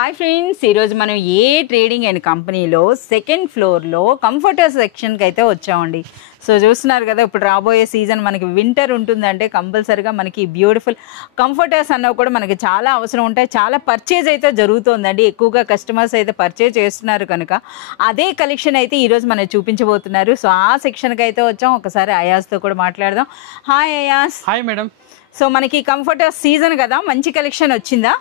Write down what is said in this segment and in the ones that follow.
Hi friends, ఈరోజు మనం ఏ trading and కంపెనీలో సెకండ్ ఫ్లోర్లో కంఫర్టర్ సెక్షన్కి అయితే వచ్చామండి. సో చూస్తున్నారు కదా, ఇప్పుడు రాబోయే సీజన్ మనకి వింటర్ ఉంటుందంటే కంపల్సరీగా మనకి బ్యూటిఫుల్ కంఫర్టర్స్ అన్నవి కూడా మనకి చాలా అవసరం ఉంటాయి. చాలా పర్చేజ్ అయితే జరుగుతుందండి, ఎక్కువగా కస్టమర్స్ అయితే పర్చేజ్ చేస్తున్నారు కనుక అదే కలెక్షన్ అయితే ఈరోజు మనం చూపించబోతున్నారు. సో ఆ సెక్షన్కి అయితే వచ్చాం. ఒకసారి అయాస్తో కూడా మాట్లాడదాం. Hi Ayaz. Hi madam. So మనకి కంఫర్టర్ సీజన్ కదా, మంచి కలెక్షన్ వచ్చిందా?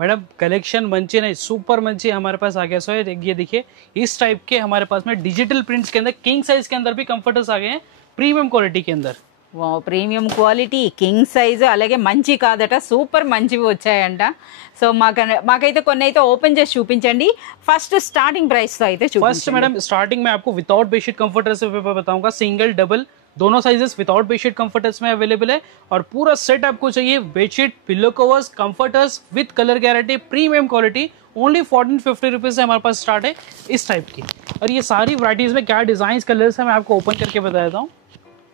मैडम कलेक्शन मंची नहीं, सुपर मंची हमारे पास आ गया. सो ये देखिए, इस टाइप के हमारे पास में डिजिटल प्रिंट्स के अंदर किंग साइज के अंदर भी कंफर्टर्स आ गए हैं, प्रीमियम क्वालिटी के अंदर. ప్రీమియం క్వాలిటీ, కింగ్ సైజ్, అలాగే మంచి కాదట, సూపర్ మంచివి వచ్చాయంట. సో మాకైతే కొన్ని అయితే ఓపెన్ చేసి చూపించండి. ఫస్ట్ స్టార్టింగ్ ప్రైస్ తో అయితే చూపించండి. फर्स्ट मैडम स्टार्टिंग में आपको विदाउट बेडशीट कंफर्टर से बताऊंगा. सिंगल डबल दोनों साइजेस विदाउट बेडशीट कंफर्टर्स में अवेलेबल है, और पूरा सेट आपको चाहिए bedsheet, pillow covers, comforters with colour guarantee, premium quality. Only 1450 rupees से हमारे पास स्टार्ट है इस टाइप की. और ये सारी वराइटीज में क्या डिजाइन कलर्स है मैं आपको ओपन करके बता देता हूँ.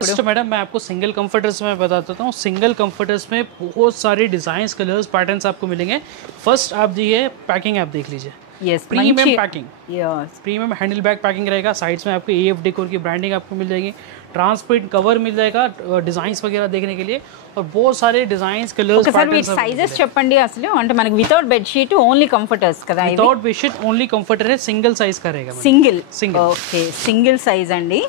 तो मैडम मैं आपको सिंगल कंफर्टर्स में बता देता हूँ. सिंगल कंफर्टर्स में बहुत सारे डिजाइन कलर्स पैटर्न्स आपको मिलेंगे. फर्स्ट आप ये पैकिंग आप देख लीजिए. Yes, premium packing, premium handle bag packing रहेगा. साइड्स में आपको AF डेकोर की ब्रांडिंग आपको मिल जाएगी. ट्रांसपेरेंट कवर मिल जाएगा डिजाइन्स वगैरह देखने के लिए, और बहुत सारे डिजाइन्स कलर्स पैटर्न्स. సైజెస్ చెప్పండి అసలు. అంటే మనకి without bed sheet only comforters కదా? विदाउट बेडशीट ओनली कंफर्टर है, सिंगल साइज का रहेगा. Single single. Okay, single size అండి.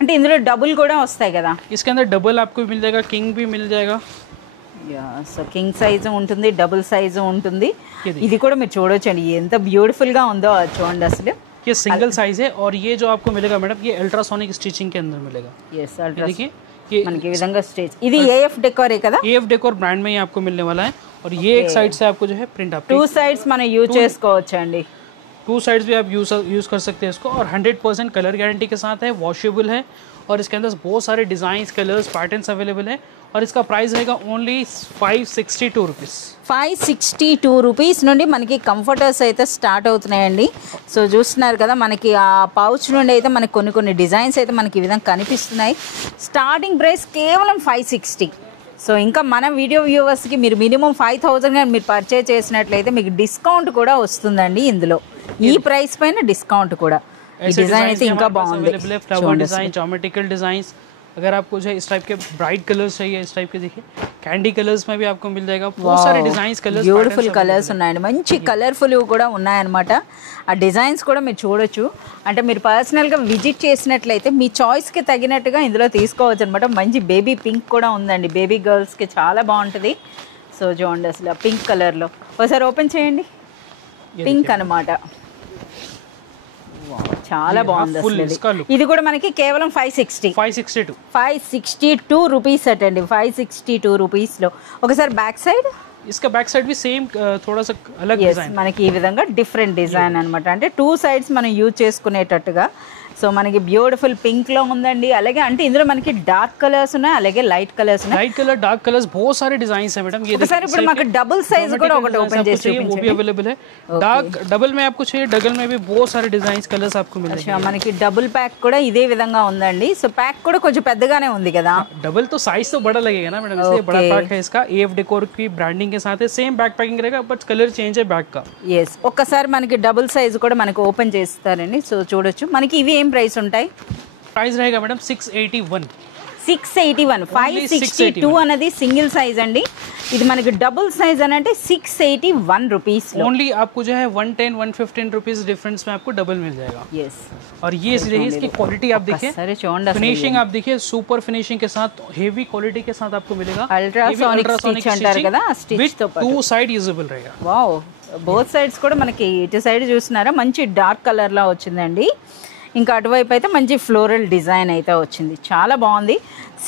అంటే ఇందులో డబుల్ కూడా వస్తాయి కదా? इसके अंदर डबल आपको मिल जाएगा, किंग भी मिल जाएगा. సో కింగ్ సైజ్ ఉంటుంది, డబుల్ సైజ్ ఉంటుంది. ఇది కూడా మీరు చూడొచ్చండి, ఎంత బ్యూటిఫుల్ గా ఉందో చూడండి అసలు. ये सिंगल साइज है, और ये जो आपको मिलेगा मैडम, ये अल्ट्रासोनिक स्टिचिंग के अंदर मिलेगा. यस, देखिए ये మనకి ఈ విధంగా స్టిచ్. ఇది AF డెకోరే కదా? AF डेकोर ब्रांड में ही आपको मिलने वाला है. और ये एक साइड से आपको जो है प्रिंट आप టూ సైడ్స్ మనం యూజ్ చేసుకోవచ్చండి. टू साइड्स भी आप यूज कर सकते हैं इसको, और 100% कलर गारंटी के साथ है, वॉशेबल है, और इसके अंदर बहुत सारे डिजाइन कलर्स पैटर्न्स अवेलेबल है. और इसका प्राइस रहेगा ओनली 562 रुपीज़. 562 రూపీస్ నుండి మనకి కంఫర్టర్స్ అయితే స్టార్ట్ అవుతున్నాయండి. సో చూస్తున్నారు కదా, మనకి ఆ పౌచ్ నుండి అయితే మనకి కొన్ని డిజైన్స్ అయితే మనకి ఈ విధంగా కనిపిస్తున్నాయి. స్టార్టింగ్ ప్రైస్ కేవలం 560. సో ఇంకా మన వీడియో వ్యూవర్స్కి మీరు మినిమం 5000 కానీ మీరు పర్చేజ్ చేసినట్లయితే మీకు డిస్కౌంట్ కూడా వస్తుందండి. ఇందులో ఈ ప్రైస్ పైన డిస్కౌంట్ కూడా. ఈ డిజైన్ అయితే ఇంకా బాగుంది. Flower design, geometrical design. अगर आपको जो है इस टाइप के ब्राइट कलर्स चाहिए, इस टाइप के देखिए कैंडी कलर्स में भी आपको मिल जाएगा. बहुत सारे डिजाइन कलर्स, బ్యూటిఫుల్ కలర్స్ ఉన్నాయండి, మంచి కలర్ఫుల్ కూడా ఉన్నాయన్నమాట. ఆ డిజైన్స్ కూడా మీరు చూడొచ్చు. అంటే మీరు పర్సనల్గా విజిట్ చేసినట్లయితే మీ చాయిస్కి తగినట్టుగా ఇందులో తీసుకోవచ్చు అనమాట. మంచి బేబీ పింక్ కూడా ఉందండి, బేబీ గర్ల్స్కి చాలా బాగుంటుంది. సో చూడండి అసలు పింక్ కలర్లో. ఒకసారి ఓపెన్ చేయండి. పింక్ అనమాట, చాలా బాగుంది అసలు. ఇది కూడా మనకి కేవలం 562 రూపీస్ అటండి. 562 రూపీస్లో. ఒకసారి బ్యాక్ సైడ్, इसका बैक साइड भी सेम थोड़ा सा अलग डिजाइन. మనకి ఈ విధంగా డిఫరెంట్ డిజైన్ అనమాట. అంటే టూ సైడ్స్ మనం యూజ్ చేసుకునేటట్టుగా. సో మనకి బ్యూటిఫుల్ పింక్ లో ఉందండి. అలాగే అంటే ఇందులో మనకి డార్క్ కలర్స్ ఉన్నాయి, అలాగే లైట్ కలర్స్ ఉన్నాయి. लाइट कलर, डार्क कलर्स, बहुत सारे डिजाइन है मैडम. ये ఒకసారి ఇప్పుడు మాకు డబుల్ సైజ్ కూడా ఒకటి ఓపెన్ చేసి वो भी अवेलेबल है. डार्क डबल में आपको चाहिए, डबल में भी बहुत सारे डिजाइन कलर्स आपको मिलेंगे. మనకి డబుల్ ప్యాక్ కూడా ఇదే విధంగా ఉందండి. సో ప్యాక్ కూడా కొంచెం పెద్దగానే ఉంది కదా? डबल तो साइज तो बड़ा लगेगा ना मैडम, इसलिए बड़ा पैक है इसका. AF डेकोर की ब्रांडिंग के साथ है, सेम बैक पैकिंग रहेगा, बट कलर चेंज है बैक का. ఎస్, ఒక్కసారి మనకి డబుల్ సైజ్ కూడా మనకి ఓపెన్ చేస్తారండి. సో చూడొచ్చు. మనకి ఇవి ఏం ప్రైస్ ఉంటాయి? प्राइस रहेगा मैडम 681. 562 అనేది సింగిల్ సైజ్ అండి. ఇది మనకి డబుల్ సైజ్ అని అంటే 681 రూపీస్. ओनली आपको जो है 110-115 रुपीज डिफरेंस में आपको डबल मिल जाएगा. यस. और ये इसकी क्वालिटी आप देखिए, फिनिशिंग आप देखिए, सुपर फिनिशिंग के साथ, हेवी क्वालिटी के साथ आपको मिलेगा. అల్ట్రాసోనిక్ స్టిచ్ అంటారు కదా, ఆ స్టిచ్ తో పాటు 2 साइड यूजेबल रहेगा. వావ్, బోత్ సైడ్స్ కూడా మనకి ఇటు సైడ్ చూస్తున్నారా మంచి డార్క్ కలర్ లా వచ్చిందండి. ఇంకా అటువైపు అయితే మంచి ఫ్లోరల్ డిజైన్ అయితే వచ్చింది, చాలా బాగుంది.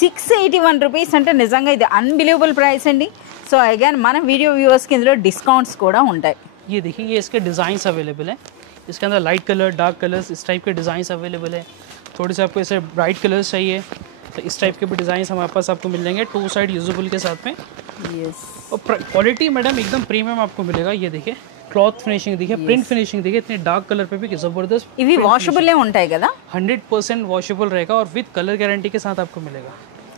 681 రూపీస్ అంటే నిజంగా ఇది అన్బిలీవబుల్ ప్రైస్ అండి. సో అగైన్ మన వీడియో వ్యూవర్స్కి ఇందులో డిస్కౌంట్స్ కూడా ఉంటాయి. ये देखिए, ये इसके डिजाइन अवेलेबल है. इसके अंदर लाइट कलर, डार्क कलर्स, इस टाइप के डिजाइन अवेलेबल है. थोड़े से आपको ऐसे ब्राइट कलर्स चाहिए तो इस टाइप के भी डिजाइन हमारे पास आपको मिल जाएंगे, 2 साइड यूजेबल के साथ में. यस. और क्वालिटी मैडम एकदम प्रीमियम आपको मिलेगा. ये देखिए क्लॉथ फिनिशिंग देखिए, प्रिंट फिनिशिंग देखिए, इतने डार्क कलर पे भी जबरदस्त. ఇవి వాషబుల్ ఉంటాయి కదా? 100% वॉशेबल रहेगा, और विद कलर गारंटी के साथ आपको मिलेगा.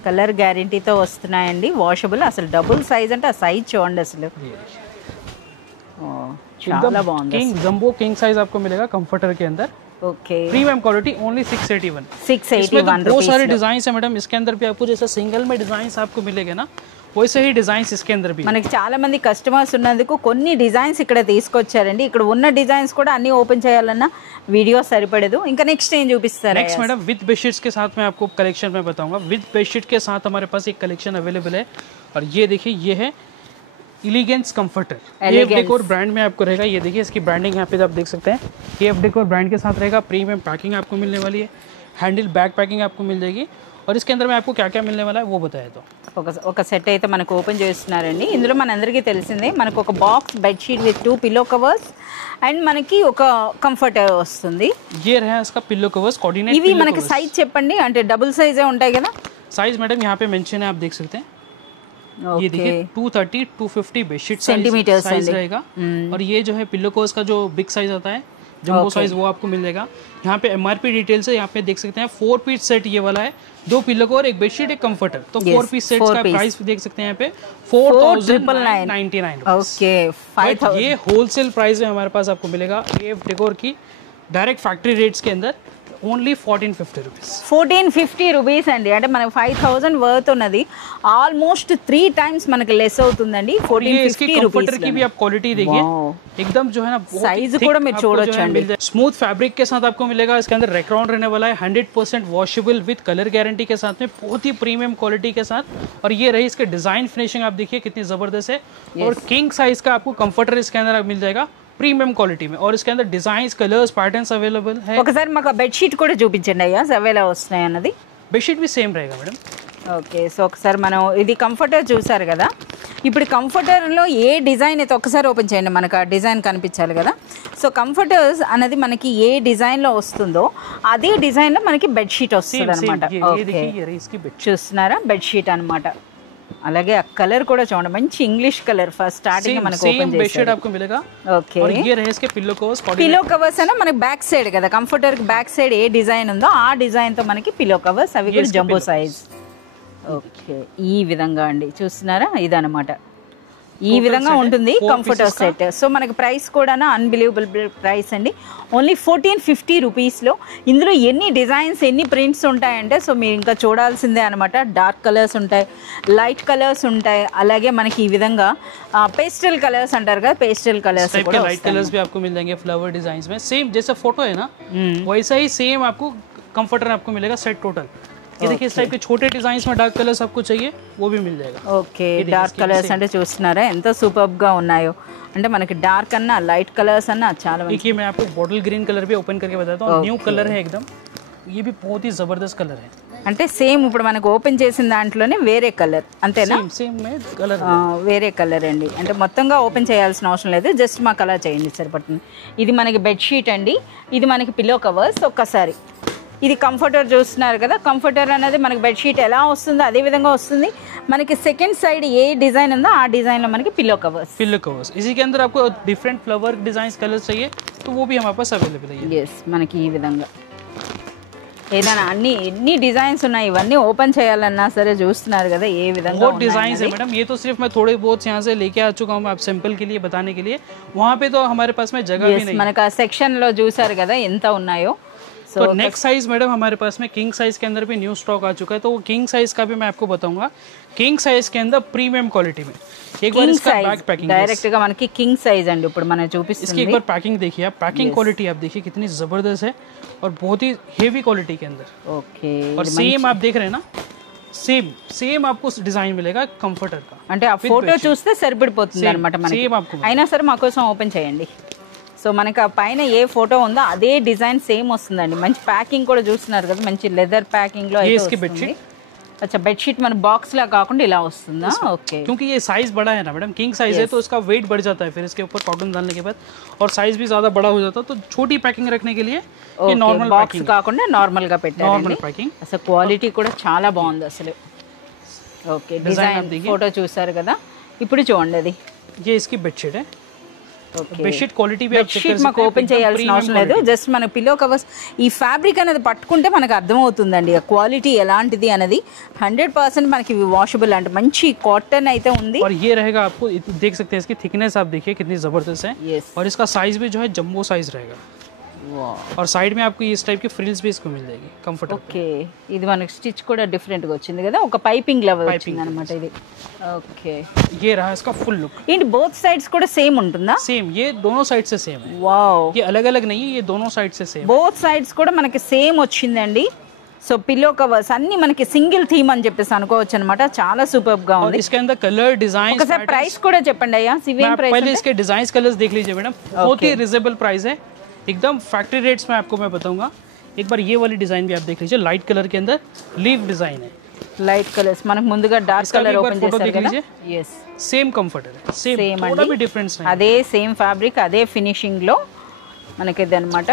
కలర్ గ్యారంటీతో వస్తున్నాయండి, వాషబుల్. అసలు డబుల్ సైజ్ అంటే ఆ సైజ్ చూడండి అసలు. చాలా బాగుంది. किंग जंबो किंग साइज आपको मिलेगा कंफर्टर के अंदर, ఓకే प्रीमियम क्वालिटी, ओनली 681। 681 बहुत सारे రూపీస్. डिजाइन है मैडम, इसके अंदर भी आपको जैसा सिंगल में डिजाइन आपको मिलेगा ना, वैसे ही डिजाइन इसके अंदर भी। మనకి చాలా మంది కస్టమర్స్ ఉన్నందుకు కొన్ని డిజైన్స్ ఇక్కడ తీసుకొచ్చారండి. ఇక్కడ ఉన్న డిజైన్స్ కూడా అన్ని ఓపెన్ చేయాలన్నా వీడియో సరిపడదు. ఇంకా నెక్స్ట్ ఏం చూపిస్తారా? नेक्स्ट मैडम विद बेडशीट्स के साथ मैं आपको कलेक्शन में बताऊंगा। विद बेडशीट के साथ हमारे पास एक कलेक्शन अवेलेबल है, और ये देखिए ये है एलिगेंस कंफर्टर। ये डेकोर ब्रांड में आपको रहेगा। ये देखिए इसकी ब्रांडिंग यहाँ पे आप देख सकते हैं, ये डेकोर ब्रांड के साथ रहेगा। प्रीमियम पैकिंग आपको मिलने वाली है, हैंडल बैग पैकिंग आपको मिल जाएगी। और इसके अंदर में आपको क्या क्या मिलने वाला है वो बताया तो ఒక సెట్ అయితే మనకు ఓపెన్ చేస్తున్నారండి. ఇందులో మనందరికీ తెలిసిందే, మనకు ఒక box bedsheet with 2 pillow covers and మనకి ఒక కంఫర్టర్ వస్తుంది. ये रहा इसका पिल्लो कवर्स कोऑर्डिनेट। ఇవి మనకి సైజ్ చెప్పండి, అంటే డబుల్ సైజే ఉంటాయి కదా? साइज मैडम यहाँ पे मेंशन है, आप देख सकते हैं। ये देखिए 230 250 बेडशीट सेंटीमीटर साइज रहेगा। और ये जो है पिल्लो कवर्स का जो बिग साइज आता है, जंबो साइज, वो आपको मिल जाएगा। यहाँ पे एमआरपी डिटेल्स है, यहाँ पे देख सकते हैं। 4 पीस सेट ये वाला है, 2 पिल्लो कवर, एक बेडशीट, एक कंफर्टर। तो 4 पीस सेट का प्राइस देख सकते हैं यहाँ पे 4999। ओके 5000। ये होलसेल प्राइस में हमारे पास आपको मिलेगा एफ डेकोर की डायरेक्ट फैक्ट्री रेट्स के अंदर, ఓన్లీ 1450 రూపీస్. 1450 రూపీస్ అండి. అంటే మనకు 5000 వర్త్ ఉన్నది ఆల్మోస్ట్ 3 टाइम्स మనకి లెస్ అవుతుందండి. 1450 कंफर्टर की भी आप क्वालिटी देखिए, एकदम जो है ना साइज కూడా మీరు చూడొచ్చు అండి. स्मूथ फैब्रिक के साथ आपको मिलेगा। इसके अंदर रेक्रॉन रहने वाला है, 100% वॉशेबल विद कलर गारंटी के साथ में, बहुत ही प्रीमियम क्वालिटी के साथ। और ये रही इसके डिजाइन फिनिशिंग, आप देखिए कितनी जबरदस्त है। और किंग साइज का आपको कंफर्टर इसके अंदर मिल जाएगा प्रीमियम क्वालिटी में। और इसके अंदर डिजाइन्स, कलर्स, पैटर्न्स अवेलेबल है। ఒకసారి మాకు బెడ్షీట్ కూడా చూపించండి అయ్యా, ఎలా వస్తున్నాయి అన్నది. बेडशीट भी सेम रहेगा मैडम। ఓకే సో ఒకసారి మనం ఇది కంఫర్టర్ చూసారు కదా. ఇప్పుడు కంఫర్టర్లో ఏ డిజైన్ అయితే ఒకసారి ఓపెన్ చేయండి, మనకు ఆ డిజైన్ కనిపించాలి కదా. సో కంఫర్టర్స్ అనేది మనకి ఏ డిజైన్లో వస్తుందో అదే డిజైన్లో మనకి బెడ్షీట్ వస్తుంది అనమాట. ఓకే చూస్తున్నారా, బెడ్షీట్ అనమాట. అలాగే ఆ కలర్ కూడా చూడండి, మంచి ఇంగ్లీష్ కలర్. ఫస్ట్ స్టార్టింగ్ మనకు ఓపెన్ बेडशीट आपको मिलेगा। ఓకే और ये रहे इसके पिलो कवर्स। పిల్లో కవర్స్ అన్న మనకి బ్యాక్ సైడ్ కదా, కంఫర్టర్ కి బ్యాక్ సైడ్ ఏ డిజైన్ ఉందో ఆ డిజైన్ తో మనకి పిల్లో కవర్స్, అవి కూడా జంబో సైజ్. ఓకే ఈ విధంగా అండి చూస్తున్నారా, ఇదన్నమాట. ఈ విధంగా ఉంటుంది కంఫర్టర్ సెట్. సో మనకి ప్రైస్ కూడా అన్బిలీవబుల్ ప్రైస్ అండి, ఓన్లీ 1450 రూపీస్లో. ఇందులో ఎన్ని డిజైన్స్, ఎన్ని ప్రింట్స్ ఉంటాయంటే సో మీరు ఇంకా చూడాల్సిందే అనమాట. డార్క్ కలర్స్ ఉంటాయి, లైట్ కలర్స్ ఉంటాయి, అలాగే మనకి ఈ విధంగా పేస్టల్ కలర్స్ అంటారు కదా, పేస్టల్ కలర్స్ కూడా लाइट कलर्स भी आपको मिल जाएंगे फ्लावर डिजाइन में। सेम जैसा फोटो है ना, वैसा ही सेम आपको कंफर्टर आपको मिलेगा सेट टोटल। ये देखिए इस टाइप के छोटे डिजाइन में डार्क कलर्स आपको चाहिए वो भी मिल जाएगा। ఓకే డార్క్ కలర్స్ అంటే చూస్తున్నారా ఎంత సూపర్ గా ఉన్నాయో. అంటే మనకి డార్క్ అన్నా లైట్ కలర్స్ అన్నా చాలా. देखिए मैं आपको बॉटल ग्रीन कलर भी ओपन करके बताता हूँ। न्यू कलर है एकदम, ये भी बहुत ही जबरदस्त कलर है। అంటే సేమ్ ఇప్పుడు మనకు ఓపెన్ చేసిన దాంట్లోనే వేరే కలర్ అంతేనా? సేమ్ కలర్ వేరే కలర్ అండి. అంటే మొత్తంగా ఓపెన్ చేయాల్సిన అవసరం లేదు, జస్ట్ మాకు అలా చేయండి సరిపడుతుంది. ఇది మనకి బెడ్షీట్ అండి, ఇది మనకి పిల్లో కవర్స్. ఒక్కసారి ఇది కంఫర్టర్ చూస్తున్నారు కదా, కంఫర్టర్ అనేది మనకి బెడ్షీట్ ఎలా వస్తుందో అదే విధంగా వస్తుంది. మనకి సెకండ్ సైడ్ ఏ డిజైన్ ఉందో ఆ డిజైన్లో మనకి పిల్లో కవర్స్. इसी के अंदर आपको डिफरेंट फ्लावर डिजाइन कलर्स चाहिए तो वो भी हमारे पास अवेलेबल है। ఎస్ మనకి ఈ విధంగా ఏదైనా ఎన్ని డిజైన్స్ ఉన్నాయి, ఇవన్నీ ఓపెన్ చేయాలన్నా సరే చూస్తున్నారు కదా ఏ విధంగా बहुत डिजाइन है मैडम। ये तो सिर्फ मैं थोड़े बहुत यहाँ से लेके आ चुका हूँ आप सैंपल के लिए बताने के लिए, वहाँ पे तो हमारे पास में जगह भी नहीं। మనకి ఆ సెక్షన్ లో చూసారు కదా ఎంత ఉన్నాయో. तो नेक्स्ट साइज मैडम हमारे पास में किंग साइज के अंदर भी न्यू स्टॉक आ चुका है, तो वो किंग साइज का भी मैं आपको बताऊंगा। किंग साइज के अंदर प्रीमियम क्वालिटी में एक बार इसका बैक पैकिंग डायरेक्ट గా మనకి కింగ్ సైజ్ అండి ఇప్పుడు మనం చూపిస్తుంది. इसकी एक बार पैकिंग देखिए आप, पैकिंग क्वालिटी आप देखिए कितनी जबरदस्त है और बहुत ही हेवी क्वालिटी के अंदर। ओके और सेम आप देख रहे हैं ना, सेम आपको डिजाइन मिलेगा कंफर्टर का। అంటే ఆ ఫోటో చూస్తే సరిపడిపోతుంది అన్నమాట మనకి. సేమ్ आपको అయినా సరే మా కోసం ఓపెన్ చేయండి. సో మనకి ఆ పైన ఏ ఫోటో ఉందో అదే డిజైన్ సేమ్ వస్తుందండి. మంచి ప్యాకింగ్ కూడా చూస్తున్నారు కదా, మంచి లెదర్ ప్యాకింగ్ లో అయితే వస్తుంది. अच्छा बेडशीट मन बॉक्स ला काకుండా ఇలా వస్తుందా? ओके क्योंकि ये साइज बड़ा है ना मैडम, किंग साइज है तो इसका वेट बढ़ जाता है फिर इसके ऊपर कॉटन डालने के बाद, और साइज भी ज्यादा बड़ा हो जाता है, तो छोटी पैकिंग रखने के लिए ये नॉर्मल बॉक्स కాకుండా నార్మల్ గా పెట్టారండి. नॉर्मल पैकिंग అసలు క్వాలిటీ కూడా చాలా బాగుంది అసలు. ఓకే డిజైన్ ఫోటో చూసారు కదా, ఇప్పుడు చూడండి అది ये इसकी बेडशीट है। బెడ్షీట్ క్వాలిటీ भी आप चेक कर బెడ్షీట్ మాకు सकते हैं ఓపెన్ చేయాల్సిన అవసరం లేదు, జస్ట్ మన పిల్లో కవర్స్ ఈ ఫ్యాబ్రిక్ అనేది పట్టుకుంటే మనకు అర్థమవుతుందండి ఆ క్వాలిటీ ఎలాంటిది అనేది. 100% మనకి వాషబుల్ అంటే మంచి కాటన్ అయితే ఉంది. और ये रहेगा आपको देख सकते हैं इसकी थिकनेस आप देखिए कितनी जबरदस्त है. Yes. और इसका साइज भी जो है जंबो साइज रहेगा. और साइड में आपको इस टाइप की फ्रिल्स भी इसको मिल जाएगी कंफर्टेबल. ఓకే ఇది మనకి స్టిచ్ కూడా డిఫరెంట్ గా వచ్చింది కదా, ఒక పైపింగ్ లెవెల్ వచ్చింది అన్నమాట ఇది. ఓకే ये रहा इसका फुल लुक. ఏంటి బోత్ సైడ్స్ కూడా సేమ్ ఉంటుందా? सेम, ये दोनों साइड से सेम है. వావ్, ये अलग अलग नहीं है, ये दोनों साइड से सेम. బోత్ సైడ్స్ కూడా మనకి సేమ్ వచ్చిందండి. సో పిల్లో కవర్స్ అన్ని మనకి సింగిల్ థీమ్ అని చెప్పేసి అనుకోవచ్చు అనమాట. చాలా సూపర్ గా और ఉంది. इसके अंदर कलर डिजाइन ఒకసారి ప్రైస్ కూడా చెప్పండి అయ్యా, సివిఎం ప్రైస్ पहले इसके डिजाइन कलर्स देख लीजिए मैडम. बहुत ही रिजनेबल प्राइस है, एकदम फैक्ट्री रेट्स में आपको मैं बताऊंगा. एक बार ये वाली डिजाइन भी आप देख लीजिए, लाइट कलर के अंदर लीफ डिजाइन है. లైట్ కలర్స్ మనకు ముందుగా డార్క్ इसका भी కలర్ एक बार ఓపెన్ फोटो చేశారు देख కదా. लीजिए. yes सेम कंफर्टर है, सेम, సేమ్ थोड़ा भी అండి, डिफरेंस नहीं. అదే సేమ్ ఫ్యాబ్రిక్ అదే ఫినిషింగ్ లో మనకి ఇది అనమాట.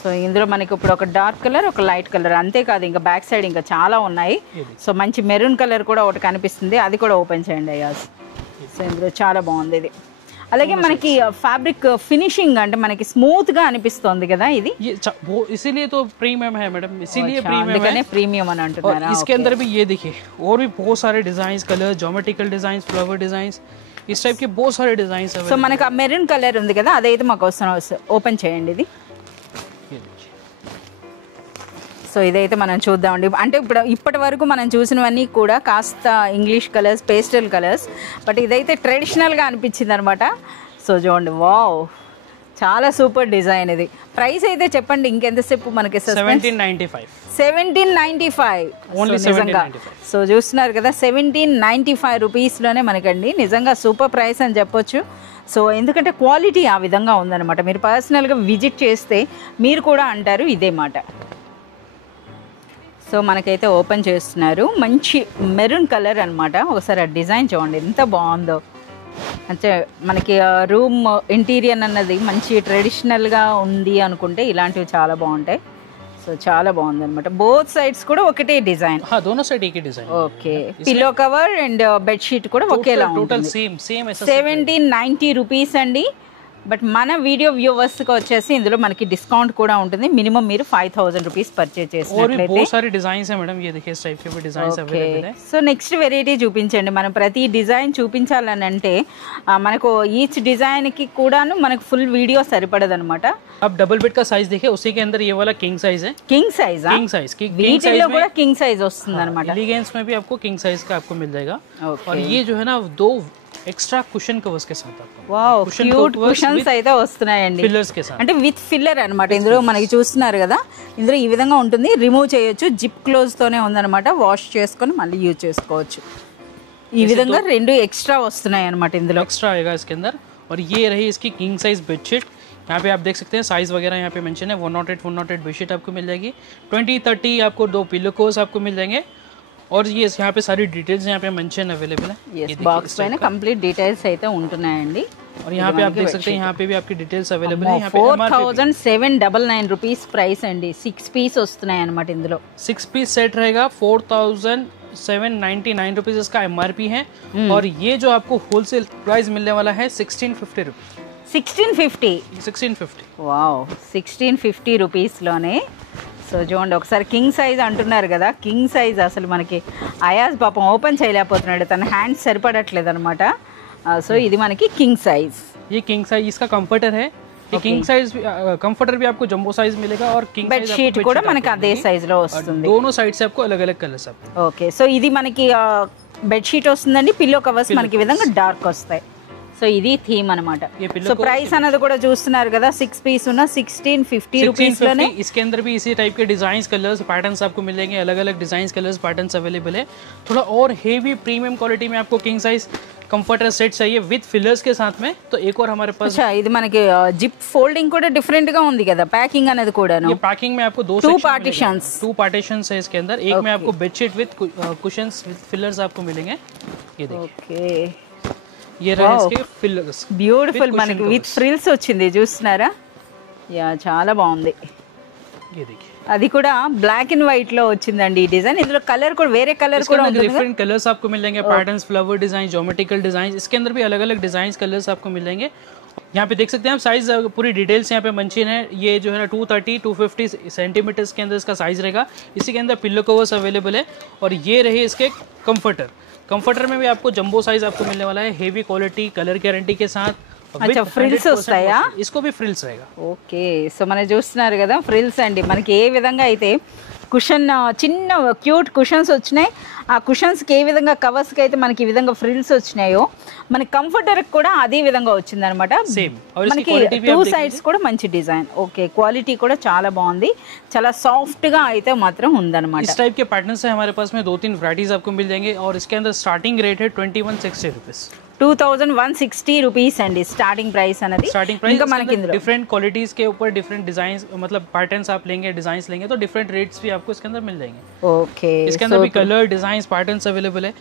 సో ఇందులో మనకి ఇప్పుడు ఒక డార్క్ కలర్ ఒక లైట్ కలర్ అంతేకాదు ఇంకా బ్యాక్ సైడ్ ఇంకా చాలా ఉన్నాయి. సో మంచి మెరూన్ కలర్ కూడా ఒకటి కనిపిస్తుంది, అది కూడా ఓపెన్ చేయండి అయ్యాస్. సో ఇందులో చాలా బాగుంది ఇది. అలాగే మనకి ఫ్యాబ్రిక్ ఫినిషింగ్ అంటే మనకి స్మూత్ గా అనిపిస్తుంది కదా ఇది. ये वो इसीलिए तो प्रीमियम है मैडम, इसीलिए प्रीमियम అందుకనే है. ప్రీమియం అని और అంటున్నారా? इसके अंदर भी ये देखिए और भी बहुत सारे design, colour, geometrical design, flower design, इस टाइप के बहुत सारे डिजाइन సో మనకి ఆ మెరూన్ కలర్ ఉంది కదా, అదైతే మాకు వస్తుంది. ఓపెన్ చేయండి ఇది. సో ఇదైతే మనం చూద్దామండి. అంటే ఇప్పటి వరకు మనం చూసినవన్నీ కూడా కాస్త English colours, pastel colours, but ఇదైతే ట్రెడిషనల్గా అనిపించింది అనమాట. సో చూడండి, వావ్ చాలా సూపర్ డిజైన్ ఇది. ప్రైస్ అయితే చెప్పండి ఇంకెంతసేపు మనకి. 1795. 1795 Only నిజంగా. 1795. సో చూస్తున్నారు కదా 1795 రూపీస్లోనే మనకండి. నిజంగా సూపర్ ప్రైస్ అని చెప్పొచ్చు. సో ఎందుకంటే క్వాలిటీ ఆ విధంగా ఉందన్నమాట. మీరు పర్సనల్గా విజిట్ చేస్తే మీరు కూడా అంటారు ఇదే మాట. సో మనకైతే ఓపెన్ చేస్తున్నారు, మంచి మెరూన్ కలర్ అనమాట. ఒకసారి ఆ డిజైన్ చూడండి ఎంత బాగుందో. అంటే మనకి రూమ్ ఇంటీరియర్ అన్నది మంచి ట్రెడిషనల్గా ఉంది అనుకుంటే ఇలాంటివి చాలా బాగుంటాయి. సో చాలా బాగుంది అనమాట. బోత్ సైడ్స్ కూడా ఒకటే డిజైన్. हाँ दोनों साइड एक ही design. Okay, pillow cover and bedsheet కూడా ఒకేలా टोटल ఉంటుంది. सेम सेम ऐसा 1790 రూపీస్ అండి. బట్ మన వీడియో వ్యూవర్స్కి వచ్చేసి ఇందులో మనకి డిస్కౌంట్ కూడా ఉంటుంది. మినిమం మీరు 5000 రూపీస్ పర్చేజ్ और भी చేసినట్లయితే. बहुत सारे डिजाइन है मैडम, ये देखिए इस टाइप के भी डिजाइन अवेलेबल है. సో నెక్స్ట్ వెరైటీ చూపించండి. మనం ప్రతి డిజైన్ చూపించాలని అంటే మనకు ఈచ్ డిజైన్ కి కూడాను మనకు ఫుల్ వీడియో సరిపడదన్నమాట. अब डबल बेड का साइज देखिए, उसी के अंदर ये वाला किंग साइज है. కింగ్ సైజా? किंग साइज की వీటిలో కూడా కింగ్ సైజ్ వస్తుంది అనమాట. एलिगेंस में भी आपको किंग साइज का आपको मिल जाएगा. Okay. और ये जो है ना दो एक्स्ट्रा कुशन कवर्स के साथ आपको wow, Cushion cute covers cushions with అయితే వస్తున్నాయండి. पिलर्स के साथ. అంటే విత్ ఫిల్లర్ అనమాట. ఇందులో మనకి చూస్తున్నారు కదా, ఇందులో ఈ విధంగా ఉంటుంది. రిమూవ్ చేయొచ్చు, జిప్ క్లోజ్ తోనే ఉందన్నమాట. వాష్ చేసుకొని మళ్ళీ యూజ్ చేసుకోవచ్చు. ఈ విధంగా రెండు ఎక్స్ట్రా వస్తున్నాయి అనమాట ఇందులో. एक्स्ट्रा आएगा इसके अंदर. और ये रही इसकी किंग साइज बेडशीट. यहाँ पे आप देख सकते हैं साइज वगैरह यहाँ पे मेंशन है. 108 बेडशीट आपको मिल जाएगी. 20-30 आपको 2 पिलो कवर्स आपको मिल जाएंगे. और ये यहाँ पे सारी डिटेल्स यहाँ पे मेंशन अवेलेबल है. బాక్స్ పైన కంప్లీట్ డీటెయిల్స్ అయితే ఉంటున్నాయండి. और यहाँ पे आप देख सकते हैं यहाँ पे भी आपकी डिटेल्स अवेलेबल है. यहाँ पे MRP 4799 రూపీస్ ప్రైస్ అండి. 6 పీస్ వస్తున్నాయి అనమాట ఇందులో. 6 पीस सेट रहेगा. 4799 रुपीज इसका MRP है. और ये जो आपको होलसेल प्राइस मिलने वाला है 1650 रुपीज. 1650. 1650. వావ్, 1650 రూపీస్లోనే. సో చూడండి ఒకసారి కింగ్ సైజ్ అంటున్నారు కదా, కింగ్ సైజ్ అసలు మనకి అయాజ్ పాపం ఓపెన్ చేయలేకపోతున్నాడు, తన హ్యాండ్స్ సరిపడట్లేదు అనమాట. సో ఇది మనకి కింగ్ సైజ్. ये किंग साइज इसका कंफर्टर है. ये किंग साइज कंफर्टर भी आपको जंबो साइज मिलेगा. और किंग బెడ్షీట్ కూడా మనకి అదే సైజ్ లో వస్తుంది. दोनों साइड से आपको अलग अलग कलर्स आपको. ఓకే, సో ఇది మనకి బెడ్షీట్ వస్తుందండి. పిల్లో కవర్స్ మనకి ఈ విధంగా డార్క్ వస్తాయి. సో ఇది థీమ్ అనమాట. సో ప్రైస్ అనేది కూడా చూస్తున్నారు కదా, 6 పీస్ ఉన్న 1650 రూపీస్ లోనే. इसके अंदर भी इसी टाइप के डिजाइन, कलर्स, पैटर्न्स आपको मिल जाएंगे. अलग अलग डिजाइन, कलर्स, पैटर्न्स अवेलेबल है. थोड़ा और हेवी प्रीमियम क्वालिटी में आपको किंग साइज कंफर्टर सेट चाहिए विद फिलर्स के साथ में, तो एक और हमारे पास. अच्छा, ఇది మనకి జిప్ ఫోల్డింగ్ కూడా డిఫరెంట్ గా ఉంది కదా, ప్యాకింగ్ అనేది కూడాను. ये पैकिंग में आपको 2 पार्टीशंस. 2 पार्टीशंस है इसके अंदर. एक में आपको bedsheet with cushions with fillers आपको मिलेंगे. ये देखिए, ఓకే, ये रहे इसके फिलर्स. బ్యూటిఫుల్ మనకి విత్ ఫ్రిల్స్ వచ్చింది చూస్తున్నారా. యా చాలా బాగుంది. ये देखिए అది కూడా బ్లాక్ అండ్ వైట్ లో వచ్చిందండి ఈ డిజైన్. ఇందులో కలర్ కూడా వేరే కలర్ కూడా ఉంటుంది. डिफरेंट कलर्स आपको मिल जाएंगे, patterns, flower design, geometrical design, इसके अंदर भी अलग अलग डिजाइन कलर्स आपको मिल जाएंगे. यहाँ पे देख सकते हैं आप साइज पूरी डिटेल्स यहाँ पे मेंशन है. ये जो है ना 230-250 सेंटीमीटर्स के अंदर इसका साइज रहेगा. इसी के अंदर पिल्लो कवर्स अवेलेबल है और ये रहे इसके कंफर्टर. कंफर्टर में भी आपको जंबो साइज आपको मिलने वाला है, हेवी क्वालिटी, कलर गारंटी के साथ. अच्छा, ఫ్రిల్స్ వస్తాయా? इसको भी फ्रिल्स रहेगा. ఓకే, సో మనం చూస్తున్నారు కదా ఫ్రిల్స్ అండి. మనకి ఏ విధంగా అయితే కుషన్ చిన్న క్యూట్ కుషన్స్ వచ్చినాయి, ఆ కుషన్స్కి ఏ విధంగా కవర్స్కి అయితే మనకి ఈ విధంగా ఫ్రిల్స్ వచ్చినాయో మనకి కంఫర్టర్కి కూడా అదే విధంగా వచ్చిందనమాట. మనకి 2 సైడ్స్ కూడా మంచి డిజైన్. ఓకే, క్వాలిటీ కూడా చాలా బాగుంది, చాలా సాఫ్ట్గా అయితే మాత్రం ఉందన్నమాట. इस टाइप के पैटर्न्स है हमारे पास में 2-3 वैराइटीज आपको मिल जाएंगे और इसके अंदर स्टार्टिंग रेट है 2160 रुपीज. 2160 రూపీస్ అండి స్టార్టింగ్ ప్రైస్ అనేది. Starting price. మనకి डिफरेंट क्वालिटीज के ऊपर डिफरेंट डिजाइन मतलब पैटर्न्स आप लेंगे, डिजाइंस लेंगे तो डिफरेंट रेट्स भी आपको इसके अंदर मिल जाएंगे. ఓకే, इसके अंदर भी कलर, डिजाइन, पैटर्न्स अवेलेबल है.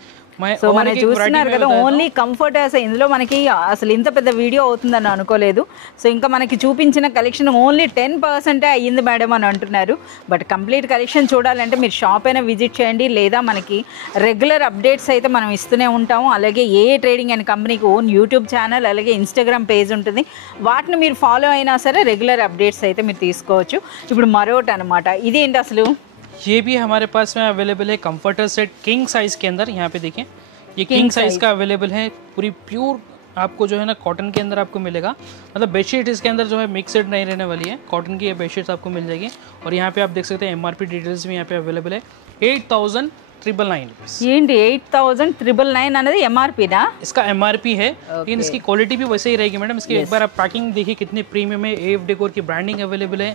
సో మనం చూస్తున్నారు కదా ఓన్లీ కంఫర్టర్స్. ఇందులో మనకి అసలు ఇంత పెద్ద వీడియో అవుతుందని అనుకోలేదు. సో ఇంకా మనకి చూపించిన కలెక్షన్ ఓన్లీ 10% అయ్యింది మేడం అని అంటున్నారు. బట్ కంప్లీట్ కలెక్షన్ చూడాలంటే మీరు షాప్ అయినా విజిట్ చేయండి, లేదా మనకి రెగ్యులర్ అప్డేట్స్ అయితే మనం ఇస్తూనే ఉంటాము. అలాగే ఏ ట్రేడింగ్ అండ్ కంపెనీకి ఓన్ యూట్యూబ్ ఛానల్ అలాగే ఇన్స్టాగ్రామ్ పేజ్ ఉంటుంది, వాటిని మీరు ఫాలో అయినా సరే రెగ్యులర్ అప్డేట్స్ అయితే మీరు తీసుకోవచ్చు. ఇప్పుడు మరొకటి అనమాట, ఇదేంటి అసలు? ये भी हमारे पास में अवेलेबल है कंफर्टर सेट किंग साइज के अंदर. यहाँ पे देखिए ये किंग साइज का अवेलेबल है. पूरी प्योर आपको जो है ना कॉटन के अंदर आपको मिलेगा. मतलब बेडशीट इसके अंदर जो है मिक्सड नहीं रहने वाली है, कॉटन की ये बेडशीट आपको मिल जाएगी. और यहाँ पे आप देख सकते हैं MRP डिटेल्स भी यहाँ पे अवेलेबल है. 8,999 रुपीज. ఏంటి 8,999 అనేది ఎంఆర్పీనా? इसका MRP है, लेकिन इसकी क्वालिटी भी वैसे ही रहेगी मैडम. इसकी एक बार आप पैकिंग देखिए कितनी प्रीमियम है. AF डेकोर की ब्रांडिंग अवेलेबल है.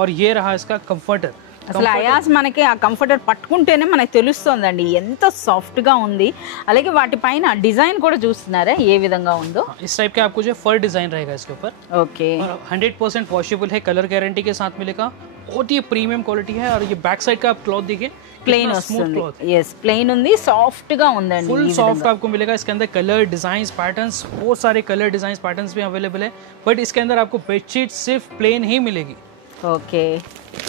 और ये रहा इसका कंफर्टर. అసలు అయాస్ మనకి ఆ కంఫర్టర్ పట్టుకుంటేనే మనకు తెలుస్తుందండి ఎంత సాఫ్ట్గా ఉంది. అలాగే వాటిపైన డిజైన్ కూడా చూస్తున్నారా ఏ విధంగా ఉందో. इस टाइप के आपको जो फर डिजाइन रहेगा इसके ऊपर. ఓకే, 100% वॉशेबल है, कलर गारंटी के साथ मिलेगा. बहुत ही प्रीमियम क्वालिटी है. और ये बैक साइड का आप क्लॉथ देखिए ప్లెయిన్ వస్తుంది. ఎస్, ప్లెయిన్ ఉంది, సాఫ్ట్ గా ఉందండి. फुल सॉफ्ट आपको मिलेगा. इसके अंदर कलर डिजाइन पैटर्न्स, बहुत सारे कलर डिजाइन पैटर्न्स भी अवेलेबल है. बट इसके अंदर आपको बेडशीट सिर्फ प्लेन ही मिलेगी. ఓకే,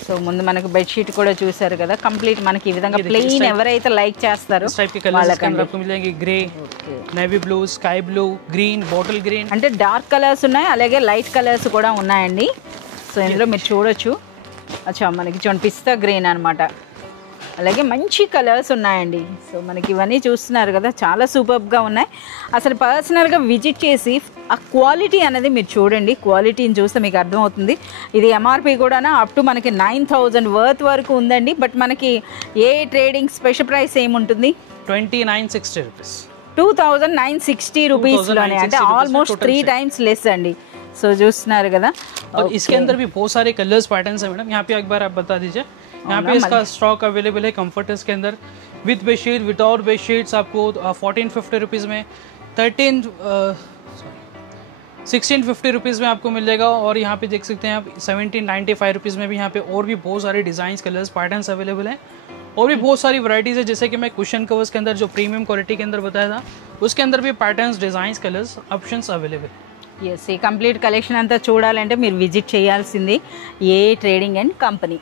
సో ముందు మనకు బెడ్షీట్ కూడా చూసారు కదా, కంప్లీట్ మనకి ఈ విధంగా ప్లెయిన్ ఎవరైతే లైక్ చేస్తారో इस टाइप के कलर्स इसके अंदर आपको मिल जाएंगे. Grey, navy blue, sky blue, green, bottle green. అంటే డార్క్ కలర్స్ ఉన్నాయి, అలాగే లైట్ కలర్స్ కూడా ఉన్నాయండి. సో ఇందులో మీరు చూడొచ్చు. అచ్చా, మనకి చూడండి పిస్తా గ్రీన్ అనమాట, అలాగే మంచి కలర్స్ ఉన్నాయండి. సో మనకి ఇవన్నీ చూస్తున్నారు కదా, చాలా సూపర్గా ఉన్నాయి. అసలు పర్సనల్గా విజిట్ చేసి ఆ క్వాలిటీ అనేది మీరు చూడండి. క్వాలిటీని చూస్తే మీకు అర్థమవుతుంది. ఇది ఎంఆర్పి కూడా అప్ టు మనకి 9,000 వర్త్ వరకు ఉందండి. బట్ మనకి ఏ ట్రేడింగ్ స్పెషల్ ప్రైస్ ఏముంటుంది? 2,960 रुपीज. 2,960 రూపీస్లోనే, అంటే ఆల్మోస్ట్ 3 times లెస్ అండి. సో చూస్తున్నారు కదా. और इसके अंदर भी बहुत सारे कलर्स पैटर्न्स है मैडम. यहाँ पे एक बार आप बता दीजिए. यहाँ पे इसका स्टॉक अवेलेबल है कंफर्टर्स के अंदर विद बेडशीट, विदाउट बेडशीट्स आपको 1450 रुपीज़ में, 1650 रुपीज़ में आपको मिल जाएगा. और यहाँ पे देख सकते हैं आप 1795 रुपीज़ में भी यहाँ पे और भी बहुत सारे डिज़ाइन, कलर्स, पैटर्न्स अवेलेबल हैं. और भी बहुत सारी वैराइटीज़ है. जैसे कि मैं कुशन कवर्स के अंदर जो प्रीमियम क्वालिटी के अंदर बताया था, उसके अंदर भी patterns, designs, colours, options available. Yes, ఈ కంప్లీట్ కలెక్షన్ అంతా చూడాలంటే మీరు విజిట్ చేయాల్సింది ఏ ట్రేడింగ్ అండ్ కంపెనీ.